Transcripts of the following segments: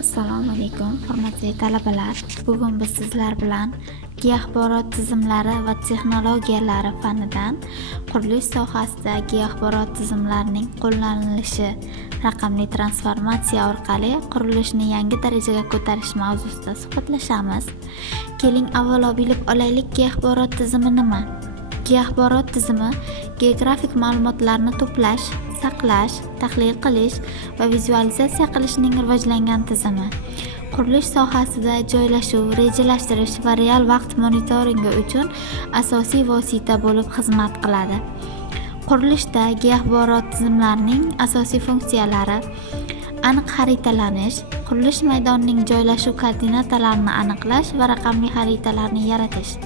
Assalomu alaykum, hurmatli talabalar. Bugun biz sizlar bilan giyohvoro tizimlari va texnologiyalari fanidan qurilish sohasida giyohvoro tizimlarining qo'llanilishi raqamli transformatsiya orqali qurilishni yangi darajaga ko'tarish mavzusida suhbatlashamiz. Keling, avvalo bilib olaylik, giyohvoro tizimi nima? Giyohvoro tizimi geografik ma'lumotlarni to'plash, saqlash, tahlil qilish va vizualizatsiya qilishning rivojlangan tizimi. Qurilish sohasida joylashuv, rejalashtirish va real vaqt monitoringi uchun asosiy vosita bo'lib xizmat qiladi. Qurilishda giyohvoro tizimlarining asosiy funksiyalari: aniq xaritalanish, qurilish maydonining joylashuv koordinatalarini aniqlash va raqamli xaritalarni yaratish.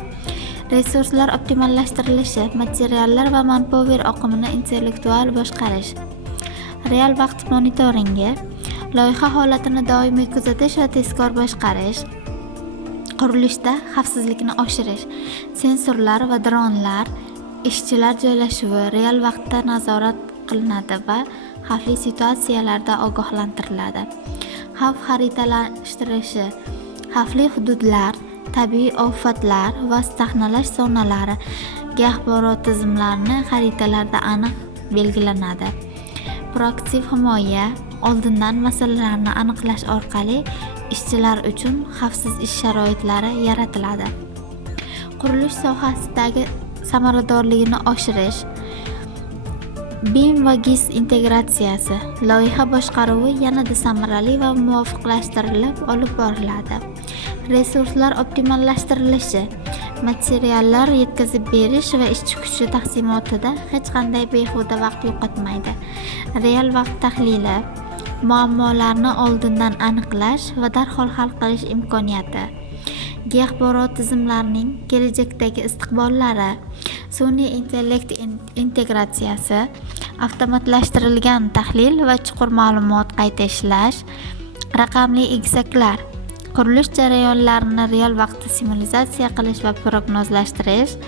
Resurslar optimallashtirilishi, materiallar va manpower oqimini intellektual boshqarish. Real vaqt monitoringi, loyiha holatini doimiy kuzatish va tezkor boshqarish. Qurilishda xavfsizlikni oshirish, sensorlar va dronlar, ishchilar joylashuvi real vaqtda nazorat qilinadi va xavfli situatsiyalarda ogohlantiriladi. Xavf xaritalashtirishi, xavfli hududlar, tabiiy ofatlar va saqlanish zonalari giyohvoro tizimlarini xaritalarda aniq belgilanadi. Proaktiv himoya, oldindan masalalarni aniqlash orqali ishchilar uchun xavfsiz ish sharoitlari yaratiladi. Qurilish sohasidagi samaradorligini oshirish, BIM va GIS integratsiyasi, loyiha boshqaruvi yanada samarali va muvofiqlashtirilib olib boriladi. Resurslar optimallashtirilishi, materiallar yetkazib berish va ishchi kuchi taqsimotida hech qanday behuda vaqt yo'qotmaydi. Real vaqt tahlili, muammolarni oldindan aniqlash va darhol hal qilish imkoniyati. Giyohvoro tizimlarining kelajakdagi istiqbollari: sun'iy intellekt integratsiyasi, avtomatlashtirilgan tahlil va chuqur ma'lumot qayta ishlash, raqamli egizaklar, qurilish jarayonlarini real vaqtda simulyatsiya qilish va prognozlashtirish,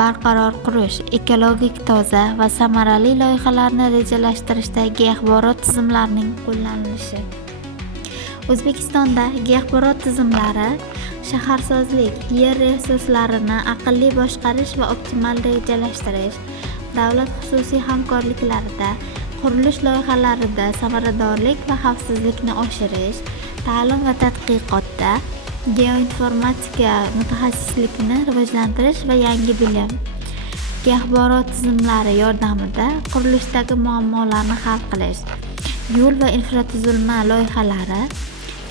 barqaror qurish, ekologik toza va samarali loyihalarni rejalashtirishda giyohvoro tizimlarining qo'llanilishi. O'zbekistonda giyohvoro tizimlari shaharsozlik, yer resurslarini aqlli boshqarish va optimal rejalashtirish, davlat-xususiy hamkorliklarda qurilish loyihalarida samaradorlik va xavfsizlikni oshirish, ta'lim va tadqiqotda geoinformatika mutaxassislikni rivojlantirish va yangi bilim. Giyohvoro tizimlari yordamida qurilishdagi muammolarni hal qilish, yo'l va infratuzilma loyihalari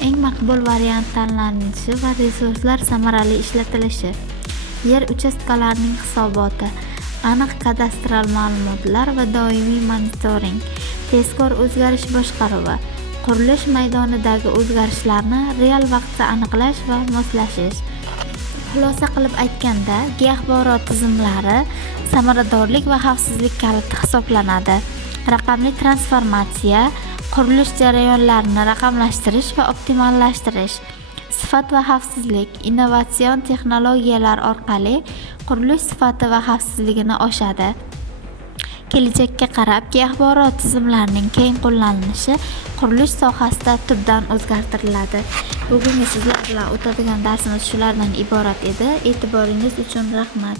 eng maqbul variant tanlanishi va resurslar samarali ishlatilishi, yer uchastkalarining hisoboti, aniq kadastral ma'lumotlar va doimiy monitoring, tezkor o'zgarish boshqaruvi, qurilish maydonidagi o'zgarishlarni real vaqtda aniqlash va moslashish. Xulosa qilib aytganda, giyohvoro tizimlari samaradorlik va xavfsizlik kaliti hisoblanadi. Raqamli transformatsiya, qurilish jarayonlarini raqamlashtirish va optimallashtirish, sifat va xavfsizlik, innovatsion texnologiyalar orqali qurilish sifati va xavfsizligini oshadi. Kelajakka qarab, giyohvoro tizimlarining keng qo'llanilishi qurilish sohasida tubdan o'zgartiriladi. Bugungi sizlar bilan o'tadigan darsimiz shulardan iborat edi. E'tiboringiz uchun rahmat.